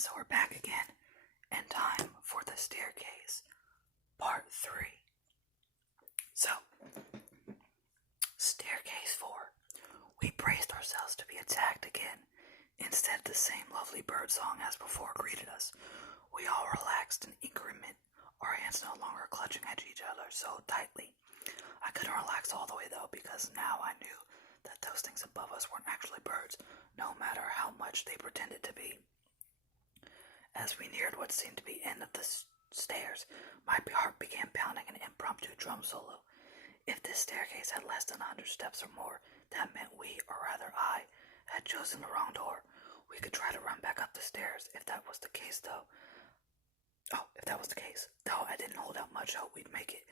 So we're back again, and time for the staircase, part 3. So, staircase 4. We braced ourselves to be attacked again. Instead, the same lovely bird song as before greeted us. We all relaxed in increment, our hands no longer clutching at each other so tightly. I couldn't relax all the way though, because now I knew that those things above us weren't actually birds, no matter how much they pretended to be. As we neared what seemed to be the end of the stairs, my heart began pounding an impromptu drum solo. If this staircase had less than 100 steps or more, that meant we, or rather I, had chosen the wrong door. We could try to run back up the stairs if that was the case, though. Though I didn't hold out much hope we'd make it.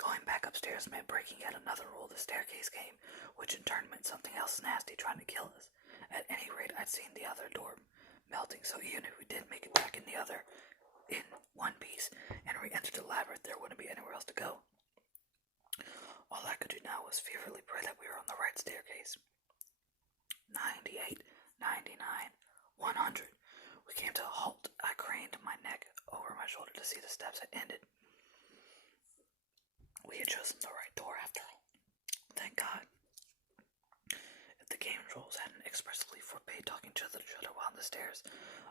Going back upstairs meant breaking yet another rule of the staircase game, which in turn meant something else nasty trying to kill us. At any rate, I'd seen the other door melting, so even if we did make it back in one piece, and re-entered the labyrinth, there wouldn't be anywhere else to go. All I could do now was fervently pray that we were on the right staircase. 98, 99, 100. We came to a halt. I craned my neck over my shoulder to see the steps had ended. We had chosen the right door after all. Thank God. If the game rules hadn't expressly forbade talking to each other while on the stairs,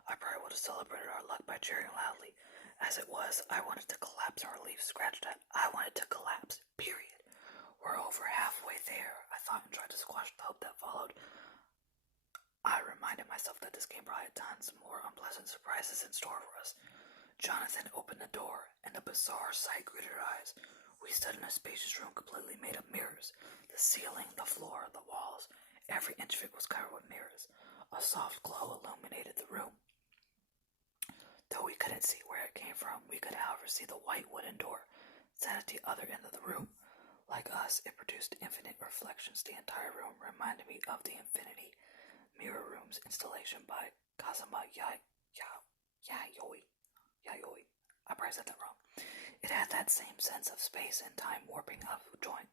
I probably would have celebrated our luck by cheering loudly. As it was, I wanted to collapse our relief scratched at. I wanted to collapse, period. We're over halfway there, I thought, and tried to squash the hope that followed. I reminded myself that this game probably had tons more unpleasant surprises in store for us. Jonathan opened the door, and a bizarre sight greeted our eyes. We stood in a spacious room completely made of mirrors. The ceiling, the floor, the walls, every inch of it was covered with mirrors. A soft glow illuminated the room. Though we couldn't see where it came from, we could, however, see the white wooden door set at the other end of the room. Like us, it produced infinite reflections. The entire room reminded me of the Infinity Mirror Rooms installation by Kazuma Yayoi. I probably said that wrong. It had that same sense of space and time warping out of joint.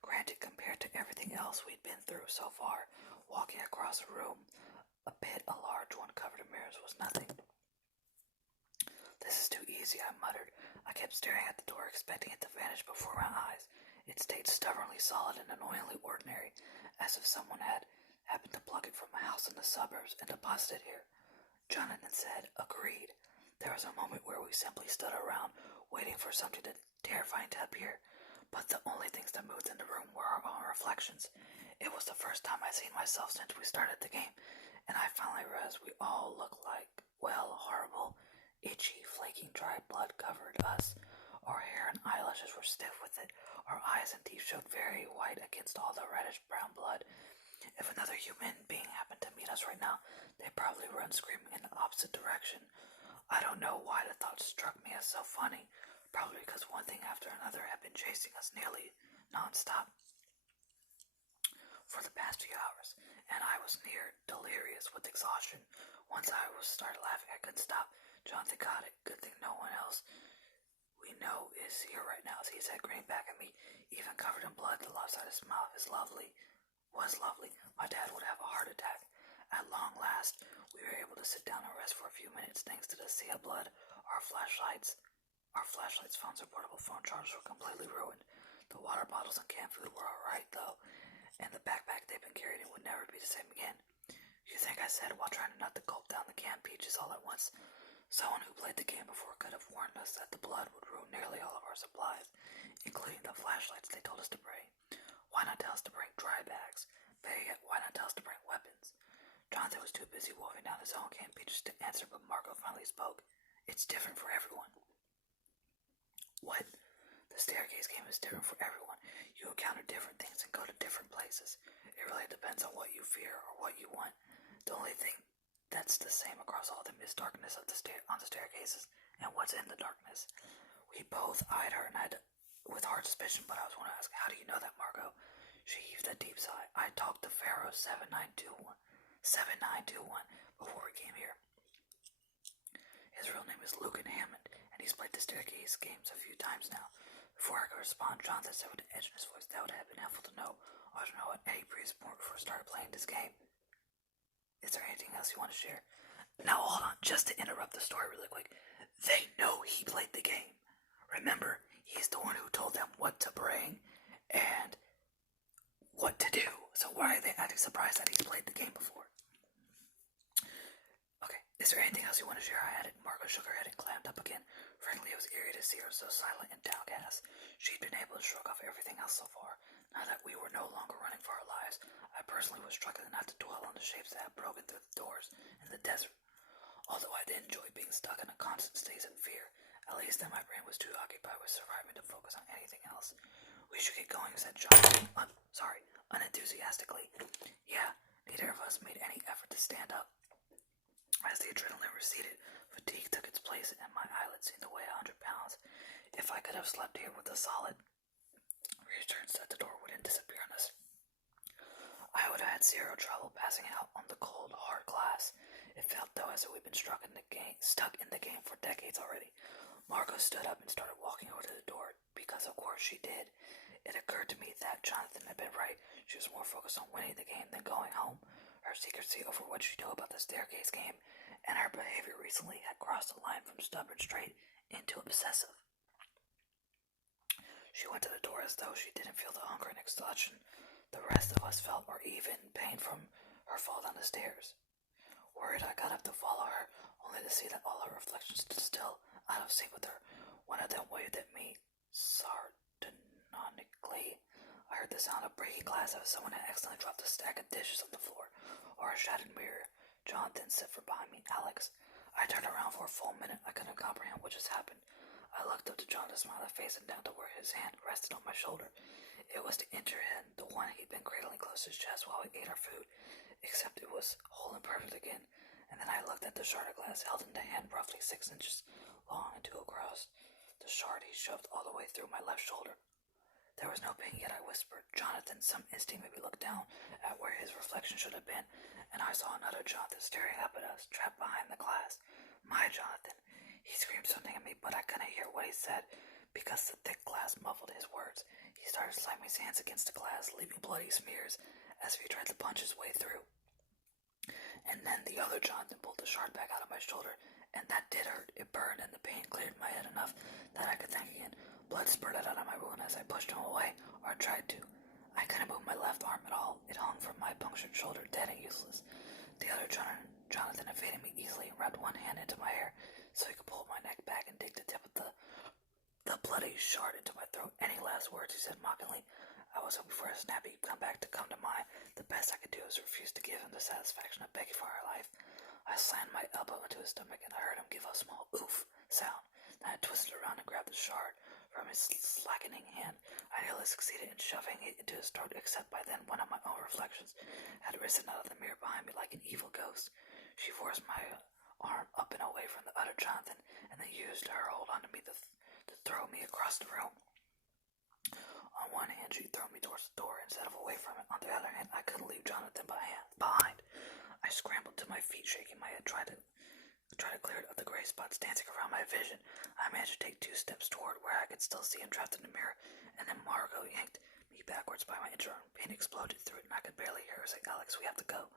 Granted, compared to everything else we'd been through so far, walking across a room, a large one covered in mirrors, was nothing. This is too easy, I muttered. I kept staring at the door, expecting it to vanish before my eyes. It stayed stubbornly solid and annoyingly ordinary, as if someone had happened to plug it from a house in the suburbs and deposited it here. Jonathan said, agreed. There was a moment where we simply stood around, waiting for something terrifying to appear, but the only things that moved in the room were our own reflections. It was the first time I'd seen myself since we started the game, and I finally realized we all looked like, horrible, itchy, flaking, dry blood covered us. Our hair and eyelashes were stiff with it. Our eyes and teeth showed very white against all the reddish-brown blood. If another human being happened to meet us right now, they'd probably run screaming in the opposite direction. I don't know why the thought struck me as so funny, probably because one thing after another had been chasing us nearly non-stop for the past few hours, and I was near delirious with exhaustion. Once I started laughing, I couldn't stop. Jonathan got it. Good thing no one else we know is here right now, he said, grinning back at me. Even covered in blood, the lopsided smile was lovely. My dad would have a heart attack. At long last, we were able to sit down and rest for a few minutes thanks to the sea of blood. Our flashlights, phones, and portable phone chargers were completely ruined. The water bottles and canned food were alright, though, and the backpack they'd been carrying would never be the same again. You think, I said while trying not to gulp down the canned peaches all at once. Someone who played the game before could have warned us that the blood would ruin nearly all of our supplies, including the flashlights they told us to bring. Why not tell us to bring dry bags? Better yet, why not tell us to bring weapons? Jonathan was too busy wolfing down his own canned peaches to answer, but Margot finally spoke. It's different for everyone. What? The staircase game is different for everyone. You encounter different things and go to different places. It really depends on what you fear or what you want. The only thing that's the same across all of them is darkness on the staircases and what's in the darkness. We both eyed her and with hard suspicion, but I was going to ask, how do you know that, Margot? She heaved a deep sigh. I talked to Pharaoh 7921 before we came here. His real name is Lucan Hammond, and he's played the staircase games a few times now. Before I could respond, Jonathan said with an edge in his voice, that would have been helpful to know. I don't know at any previous point before I started playing this game. Is there anything else you want to share? Now hold on, just to interrupt the story really quick. They know he played the game. Remember, he's the one who told them what to bring and what to do. So why are they acting surprised that he's played the game before? Okay, is there anything else you want to share? I added. Margot shook her head and clammed up again. Frankly, it was eerie to see her so silent and downcast. She'd been able to shrug off everything else so far. Now that we were no longer running for our lives, I personally was struggling not to dwell on the shapes that had broken through the doors in the desert. Although I did enjoy being stuck in a constant state of fear, at least then my brain was too occupied with surviving to focus on anything else. We should get going, said John, unenthusiastically. Yeah, neither of us made any effort to stand up. As the adrenaline receded, fatigue took its place and my eyelids seemed to weigh 100 pounds. If I could have slept here with a solid reassurance that the door wouldn't disappear on us, I would have had zero trouble passing out on the cold, hard glass. It felt, though, as if we'd been stuck in the game for decades already. Margot stood up and started walking over to the door, because of course she did. It occurred to me that Jonathan had been right. She was more focused on winning the game than going home. Her secrecy over what she knew about the staircase game and her behavior recently had crossed the line from stubborn straight into obsessive. She went to the door as though she didn't feel the hunger and exhaustion the rest of us felt, or even pain from her fall down the stairs. Worried, I got up to follow her, only to see that all her reflections stood still, out of sync with her. One of them waved at me sardonically. I heard the sound of breaking glass as if someone had accidentally dropped a stack of dishes on the floor, or a shattered mirror. Jonathan said from behind me, Alex. I turned around for a full minute. I couldn't comprehend what just happened. I looked up to Jonathan's smiling face and down to where his hand rested on my shoulder. It was the injured hand, the one he'd been cradling close to his chest while we ate our food, except it was whole and perfect again. And then I looked at the shard of glass held in the hand roughly 6 inches long and 2 across. The shard he shoved all the way through my left shoulder. There was no pain yet, I whispered. Jonathan, some instinct made me look down at where his reflection should have been, and I saw another Jonathan staring up at us, trapped behind the glass. My Jonathan. He screamed something at me, but I couldn't hear what he said, because the thick glass muffled his words. He started slamming his hands against the glass, leaving bloody smears as if he tried to punch his way through. And then the other Jonathan pulled the shard back out of my shoulder, and that did hurt. It burned, and the pain cleared my head enough that I could think again. Blood spurted out of my wound as I pushed him away, or tried to. I couldn't move my left arm at all. It hung from my punctured shoulder, dead and useless. The other Jonathan evaded me easily and wrapped one hand into my hair so he could pull my neck back and dig the tip of the bloody shard into my throat. Any last words, he said mockingly. I was hoping for a snappy comeback to come to mind. The best I could do was refuse to give him the satisfaction of begging for our life. I slammed my elbow into his stomach and I heard him give a small oof sound. Then I twisted around and grabbed the shard from his slackening hand. I nearly succeeded in shoving it into his throat, except by then one of my own reflections had risen out of the mirror behind me like an evil ghost. She forced my arm up and away from the other Jonathan, and then used her hold onto me to throw me across the room. On one hand, she threw me towards the door instead of away from it. On the other hand, I couldn't leave Jonathan behind. I scrambled to my feet, shaking my head, trying to clear it of the gray spots dancing around my vision. I managed to take 2 steps toward where I could still see him trapped in the mirror, and then Margot yanked me backwards by my injured arm. Pain exploded through it, and I could barely hear her say, Alex, we have to go.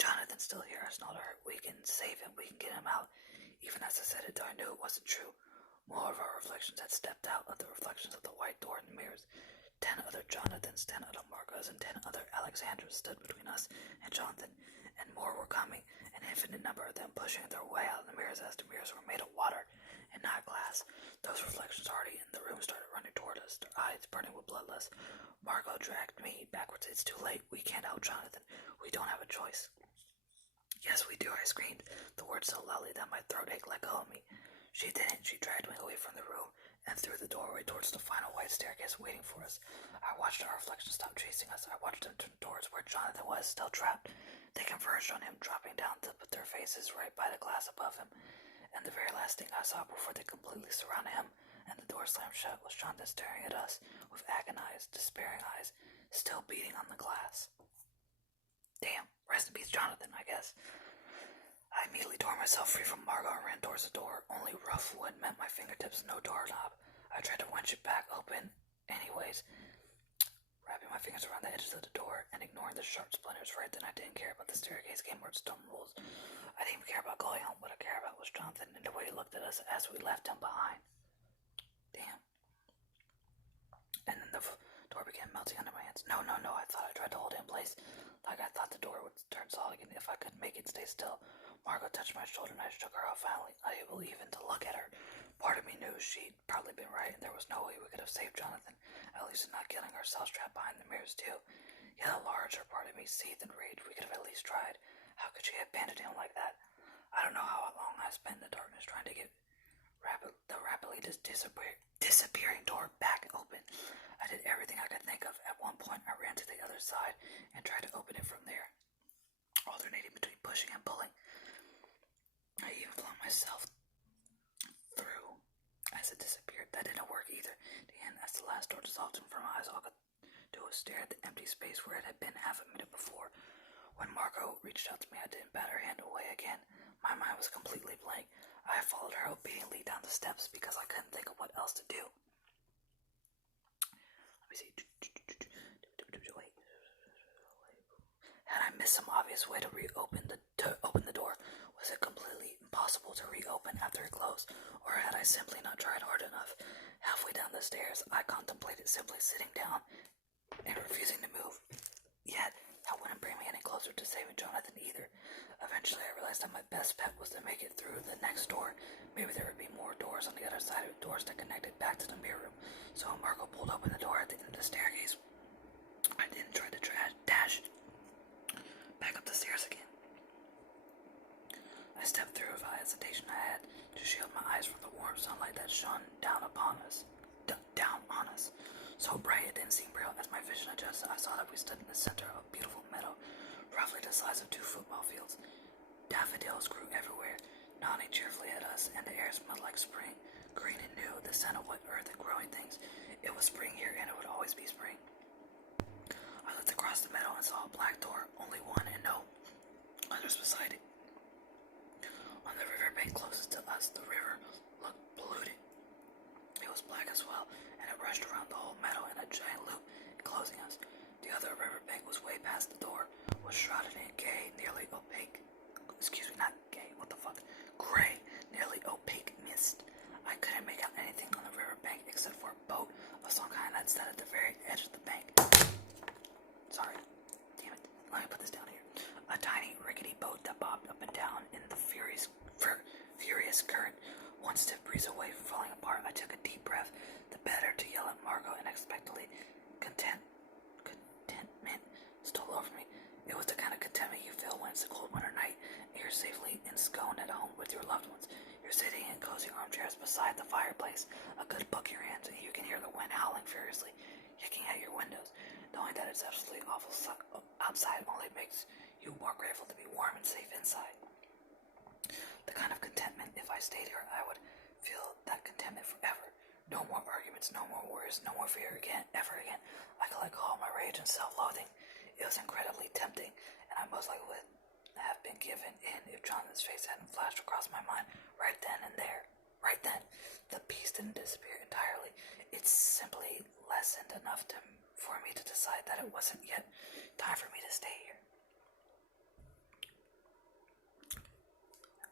Jonathan's still here. It's not hurt. We can save him. We can get him out. Even as I said it, I knew it wasn't true. More of our reflections had stepped out of the reflections of the white door in the mirrors. 10 other Jonathans, 10 other Margos, and 10 other Alexandras stood between us and Jonathan, and more were coming, an infinite number of them pushing their way out of the mirrors as the mirrors were made of water and not glass. Those reflections already in the room started running toward us, their eyes burning with bloodlust. Margot dragged me backwards. It's too late. We can't help Jonathan. We don't have a choice. Yes, we do, I screamed, the words so loudly that my throat ached. Let go of me. She didn't. She dragged me away from the room and through the doorway towards the final white staircase waiting for us. I watched our reflection stop chasing us. I watched them turn towards where Jonathan was, still trapped. They converged on him, dropping down to put their faces right by the glass above him. And the very last thing I saw before they completely surrounded him and the door slammed shut was Jonathan staring at us with agonized, despairing eyes, still beating on the glass. Damn, rest in peace, Jonathan, I guess. I immediately tore myself free from Margot and ran towards the door. Only rough wood met my fingertips, no doorknob. I tried to wrench it back open anyways, wrapping my fingers around the edges of the door and ignoring the sharp splinters. Right then, I didn't care about the staircase game or its dumb rules. I didn't even care about going looked at us as we left him behind. Damn. And then the door began melting under my hands. No, I thought I tried to hold it in place. Like I thought the door would turn solid again if I could make it stay still. Margot touched my shoulder and I shook her off finally, unable even to look at her. Part of me knew she'd probably been right and there was no way we could have saved Jonathan, at least not killing ourselves trapped behind the mirrors too. Yet a larger part of me seethed in rage. We could have at least tried. How could she have abandoned him like that? I don't know how long I spent in the darkness trying to get the rapidly disappearing door back open. I did everything I could think of. At one point, I ran to the other side and tried to open it from there, alternating between pushing and pulling. I even flung myself through as it disappeared. That didn't work either. In the end, as the last door dissolved in front of my eyes, all I could do was stare at the empty space where it had been half a minute before. When Margot reached out to me, I didn't bat her hand away again. My mind was completely blank. I followed her obediently down the steps because I couldn't think of what else to do. Let me see. Wait. Had I missed some obvious way to open the door? Was it completely impossible to reopen after it closed? Or had I simply not tried hard enough? Halfway down the stairs, I contemplated simply sitting down and refusing to move. Yet, that wouldn't bring me any closer to saving Jonathan either. Eventually, I realized that my best bet was to make it through the next door. Maybe there would be more doors on the other side of doors that connected back to the mirror room. So Margot pulled open the door at the end of the staircase. I didn't try to dash back up the stairs again. I stepped through without hesitation. I had to shield my eyes from the warm sunlight that shone down on us. So bright it didn't seem real. As my vision adjusted, I saw that we stood in the center of a beautiful meadow, roughly the size of 2 football fields. Daffodils grew everywhere, nodding cheerfully at us, and the air smelled like spring, green and new, the scent of wet earth and growing things. It was spring here, and it would always be spring. I looked across the meadow and saw a black door, only one and no others beside it. On the riverbank closest to us, the river looked polluted. It was black as well, and it rushed around the whole meadow in a giant loop, enclosing us. The other riverbank was way past the door, was shrouded in gray, nearly opaque mist. I couldn't make out anything on the riverbank except for a boat of some kind that stood at the very edge of the bank. Sorry, damn it. Let me put this down here. A tiny, rickety boat that bobbed up and down in the furious current. One stiff breeze away from falling apart, I took a deep breath, the better to yell at Margot unexpectedly. Contentment stole over me. It was the kind of contentment you feel when it's a cold winter night and you're safely ensconced at home with your loved ones. You're sitting in cozy armchairs beside the fireplace, a good book in your hands, and you can hear the wind howling furiously, yicking at your windows. Knowing that it's absolutely awful outside only makes you more grateful to be warm and safe inside. The kind of contentment, if I stayed here, I would feel that contentment forever. No more arguments, no more worries, no more fear again, ever again. I could let go all my rage and self-loathing. It was incredibly tempting, and I most likely would have been given in if Jonathan's face hadn't flashed across my mind right then and there. Right then, the peace didn't disappear entirely. It simply lessened enough for me to decide that it wasn't yet time for me to stay here.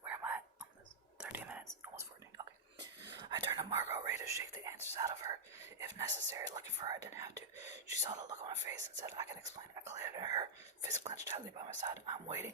Where am I? Almost 13 minutes, almost 14. Okay. I turned to Margot, ready to shake the answers out of her. If necessary, looking for her, I didn't have to. She saw the look on my face and said, I can explain. I glared at her, fist clenched tightly by my side. I'm waiting.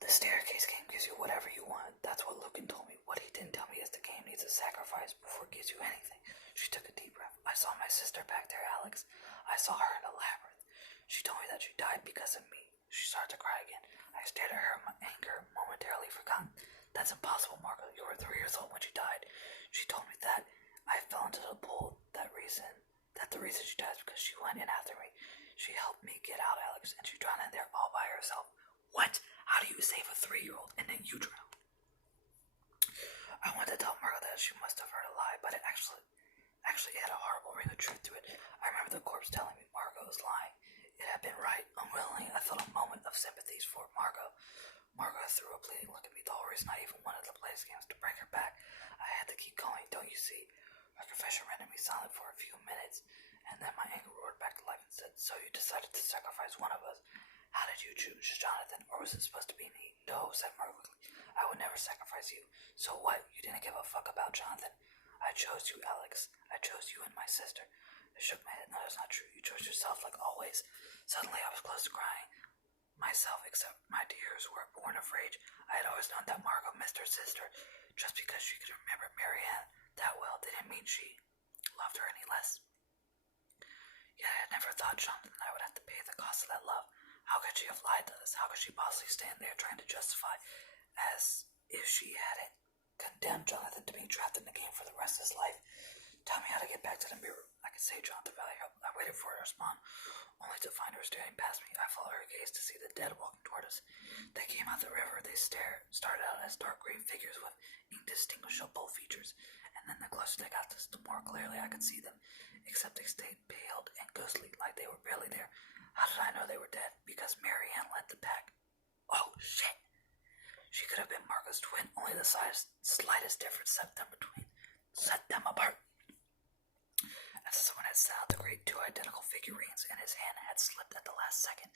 The staircase game gives you whatever you want. That's what Lucan told me. What he didn't tell me is the game needs a sacrifice before it gives you anything. She took a deep breath. I saw my sister back there, Alex. I saw her in the labyrinth. She told me that she died because of me. She started to cry again. I stared at her, my anger momentarily forgotten. That's impossible, Margot. You were 3 years old when she died. She told me that I fell into the pool. The reason she died is because she went in after me. She helped me get out, Alex, and she drowned in there all by herself. What? How do you save a 3-year-old and then you drown? I wanted to tell Margot that she must have heard a lie, but it actually had a horrible ring of truth to it. I remember the corpse telling me Margot was lying. It had been right. Unwillingly, I felt a moment of sympathy for Margot. Margot threw a pleading look at me. The whole reason I even wanted to play this game was to bring her back. I had to keep going, don't you see? Her confession rendered me silent for a few minutes, and then my anger roared back to life and said, so you decided to sacrifice one of us. How did you choose Jonathan, or was it supposed to be me? No, said Margot quickly. I would never never sacrifice you. So what? You didn't give a fuck about Jonathan. I chose you, Alex. I chose you and my sister. I shook my head. No, that's not true. You chose yourself like always. Suddenly I was close to crying. Myself, except my tears were born of rage. I had always known that Margot missed her sister. Just because she could remember Marianne that well didn't mean she loved her any less. Yet I had never thought Jonathan and I would have to pay the cost of that love. How could she have lied to us? How could she possibly stand there trying to justify as if she hadn't condemned Jonathan to being trapped in the game for the rest of his life? Tell me how to get back to the mirror. I could say Jonathan Valley. I waited for her to respond, only to find her staring past me. I followed her gaze to see the dead walking toward us. They came out the river. They started out as dark gray figures with indistinguishable features, and then the closer they got to us, the more clearly I could see them, except they stayed paled and ghostly, like they were barely there. How did I know they were dead? Because Marianne led the pack. Oh, shit! She could have been Marco's twin, only the slightest difference set them apart. As someone had set out the great two identical figurines, and his hand had slipped at the last second.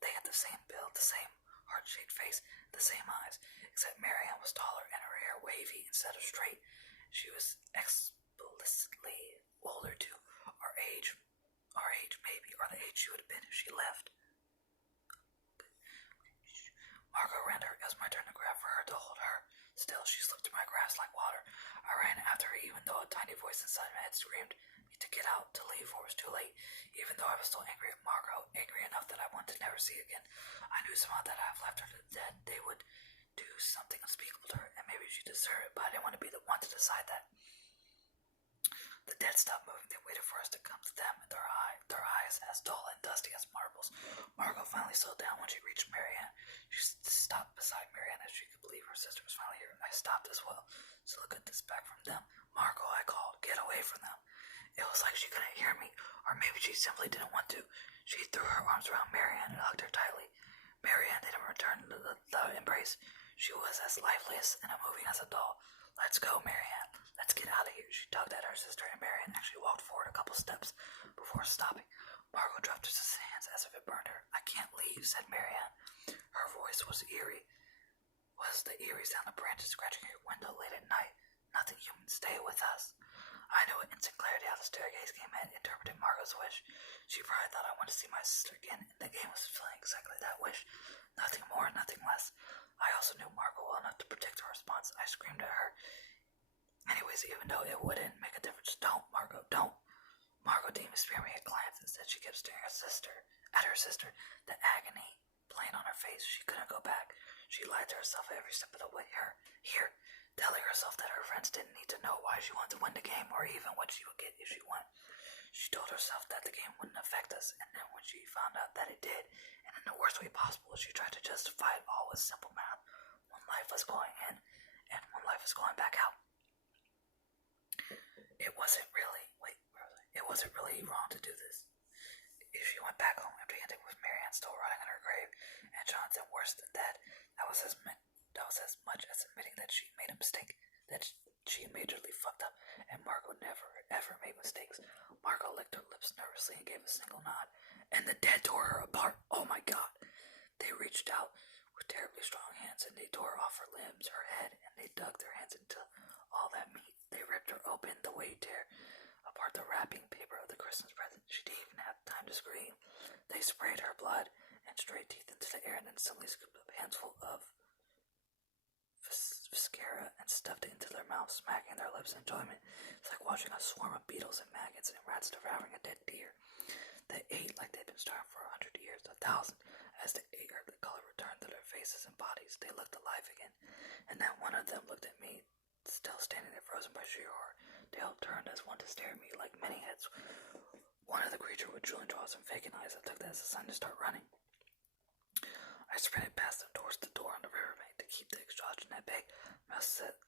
They had the same build, the same heart-shaped face, the same eyes, except Marianne was taller and her hair wavy instead of straight. She was explicitly older too, our age maybe, or the age she would have been if she left. Margot ran to her. It was my turn to grab for her to hold her. Still, she slipped through my grasp like water. I ran after her, even though a tiny voice inside my head screamed me to get out, to leave, or it was too late. Even though I was still angry at Margot, angry enough that I wanted to never see again, I knew somehow that I've left her dead. They would do something unspeakable to her, and maybe she deserved it, but I didn't want to be the one to decide that. The dead stopped moving. They waited for us to come to them, and their eyes as dull and dusty as marbles. Margot finally slowed down when she reached Marianne. She stopped beside Marianne as she could believe her sister was finally here. I stopped as well, so looked at this back from them. Margot, I called. Get away from them. It was like she couldn't hear me, or maybe she simply didn't want to. She threw her arms around Marianne and hugged her tightly. Marianne didn't return to the embrace. She was as lifeless and unmoving as a doll. Let's go, Marianne. Let's get out of here. She tugged at her sister, and Marianne actually walked forward a couple steps before stopping. Margot dropped her hands as if it burned her. I can't leave, said Marianne. Her voice was eerie. Was the eerie sound of branches scratching your window late at night. Nothing human. Stay with us. I knew with instant clarity how the staircase game had interpreted Margot's wish. She probably thought I wanted to see my sister again, and the game was fulfilling exactly that wish. Nothing more, nothing less. I also knew Margot well enough to predict her response. I screamed at her. Anyways, even though it wouldn't make a difference, don't, Margot, don't. Margot didn't spare me a glance. Instead, she kept staring at her sister, the agony plain on her face. She couldn't go back. She lied to herself every step of the way. Here, telling herself that her friends didn't need to know why she wanted to win the game, or even what she would get if she won. She told herself that the game wouldn't affect us, and then when she found out that it did, and in the worst way possible, she tried to justify it all with simple math. One life was going in, and one life was going back out. It wasn't really wrong to do this. If she went back home empty-handed with Marianne still rotting in her grave, and Jonathan worse than dead, that was as much as admitting that she made a mistake, that she majorly fucked up, and Margot never, ever made mistakes. Margot licked her lips nervously and gave a single nod, and the dead tore her apart. Oh my God. They reached out with terribly strong hands, and they tore off her limbs, her head, and they dug their hands into all that meat. They ripped her open, the way tear apart the wrapping paper of the Christmas present. She didn't even have time to scream. They sprayed her blood and straight teeth into the air, and then suddenly scooped up handsful of viscera and stuffed it into their mouths, smacking their lips in enjoyment. It's like watching a swarm of beetles and maggots and rats devouring a dead deer. They ate like they'd been starving for 100 years, 1,000. As they ate her, the color returned to their faces and bodies. They looked alive again. And then one of them looked at me, still standing there frozen by sheer horror. They all turned as one to stare at me like many heads. One of the creature with drooling jaws and vacant eyes. I took that as a sign to start running. I sprinted past them towards the door on the riverbank to keep the exhaustion at bay.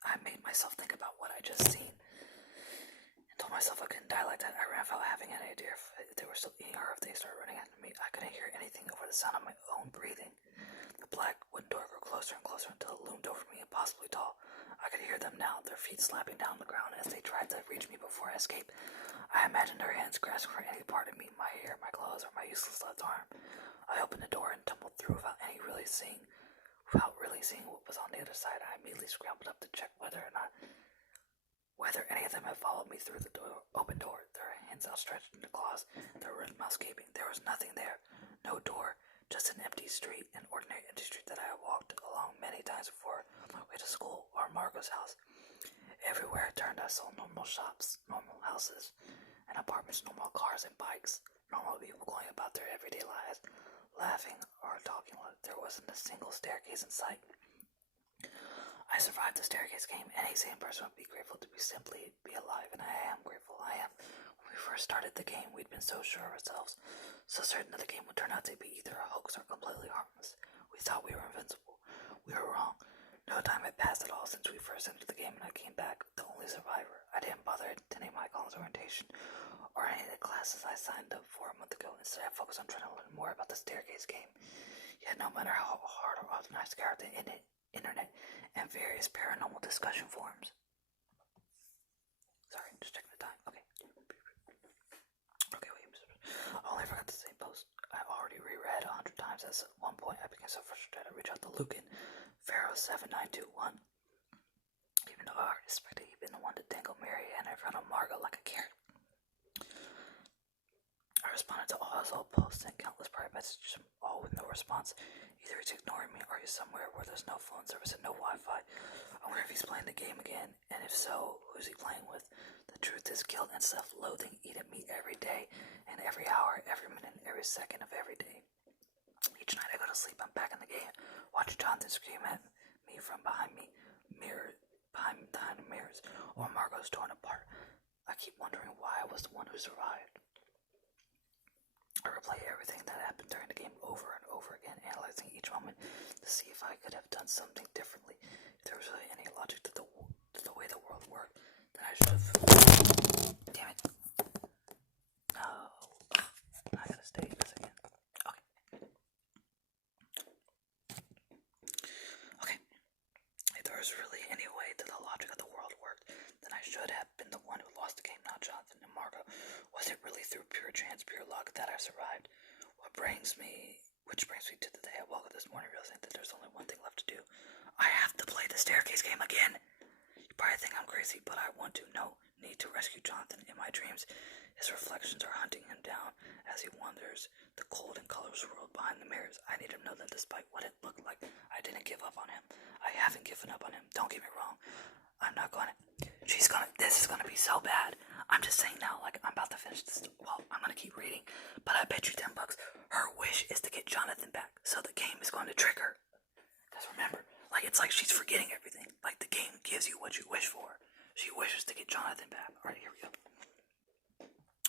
I made myself think about what I just seen, and told myself I couldn't die like that. I ran without having any idea if they were still eating or if they started running after me. I couldn't hear anything over the sound of my own breathing. The black wooden door grew closer and closer until it loomed over me, impossibly tall. I could hear them now, their feet slapping down the ground as they tried to reach me before I escaped. I imagined their hands grasping for any part of me, my hair, my clothes, or my useless left arm. I opened the door and tumbled through without really seeing what was on the other side. I immediately scrambled up to check whether any of them had followed me through the open door, their hands outstretched into claws, their mouths gaping. There was nothing there. No door, just an empty street, an ordinary empty street that I had walked along many times before on my way to school or Margot's house. Everywhere I turned, I saw normal shops, normal houses, and apartments, normal cars and bikes, normal people going about their everyday lives, laughing or talking. There wasn't a single staircase in sight. I survived the staircase game. Any sane person would be grateful to simply be alive, and I am grateful. I am. When we first started the game, we'd been so sure of ourselves, so certain that the game would turn out to be either a hoax or completely harmless. We thought we were invincible. We were wrong. No time had passed at all since we first entered the game, and I came back the only survivor. I didn't bother attending my college orientation or any of the classes I signed up for a month ago. Instead, I focused on trying to learn more about the staircase game. Yet no matter how hard or often I scoured the internet and various paranormal discussion forums. Sorry, just checking the time. Okay, wait. I only forgot the same post I already reread 100 times. At one point, I became so frustrated I reached out to Lucan, Pharaoh7921. Even though I already suspected he'd been the one to dangle Mary and I found on Margot like a carrot. I responded to all his old posts and countless private messages, all with no response. Either he's ignoring me or he's somewhere where there's no phone service and no Wi-Fi. I wonder if he's playing the game again, and if so, who's he playing with? The truth is, guilt and self-loathing eat at me every day, and every hour, every minute, every second of every day. Each night I go to sleep, I'm back in the game, watch Jonathan scream at me from behind the mirrors, or Margot's torn apart. I keep wondering why I was the one who survived. I replay everything that happened during the game over and over again, analyzing each moment to see if I could have done something differently. If there was really any logic to the way the world worked, then I should have. Damn it! No, I gotta stay this again. Okay. If there was really any way that the logic of the world worked, then I should have been the one who lost the game, not Jonathan and Margot. Was it really through pure chance, pure luck that I survived? Which brings me to the day I woke up this morning realizing that there's only one thing left to do. I have to play the staircase game again. You probably think I'm crazy, but I want to. Need to rescue Jonathan. In my dreams, his reflections are hunting him down as he wanders the cold and colorless world behind the mirrors. I need him to know that despite what it looked like, I didn't give up on him. I haven't given up on him. Don't get me wrong. I'm not gonna. This is gonna be so bad. I'm just saying now, like, I'm about to finish this. Well, I'm gonna keep reading, but I bet you $10. Her wish is to get Jonathan back, so the game is going to trigger. Because remember, like, it's like she's forgetting everything. Like, the game gives you what you wish for. She wishes to get Jonathan back. Alright, here we go.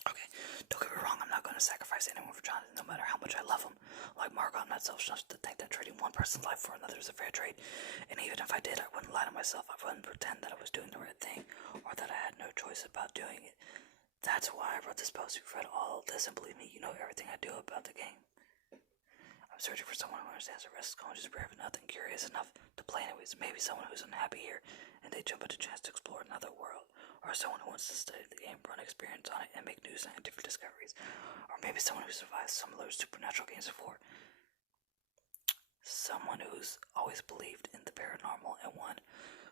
Okay, don't get me wrong, I'm not going to sacrifice anyone for Jonathan, no matter how much I love him. Like Margot, I'm not selfish enough to think that trading one person's life for another is a fair trade. And even if I did, I wouldn't lie to myself. I wouldn't pretend that I was doing the right thing, or that I had no choice about doing it. That's why I wrote this post. You've read all of this, and believe me, you know everything I do about the game. I'm searching for someone who understands the risk, who's brave enough and curious enough to play anyways. Maybe someone who's unhappy here, and they jump at a chance to explore another world. Or someone who wants to study the game, run experience on it, and make new scientific discoveries. Or maybe someone who survived similar supernatural games before. Someone who's always believed in the paranormal, and one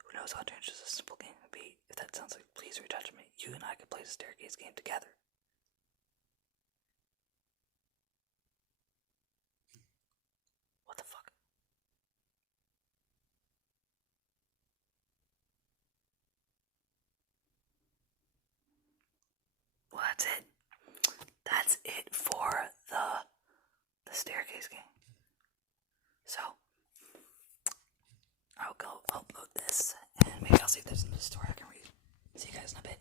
who knows how dangerous a simple game can be. If that sounds like, please reach out to me. You and I could play the staircase game together. What the fuck? Well, that's it. That's it for the staircase game. So, I'll go upload this, and maybe I'll see if there's another story I can read. See you guys in a bit.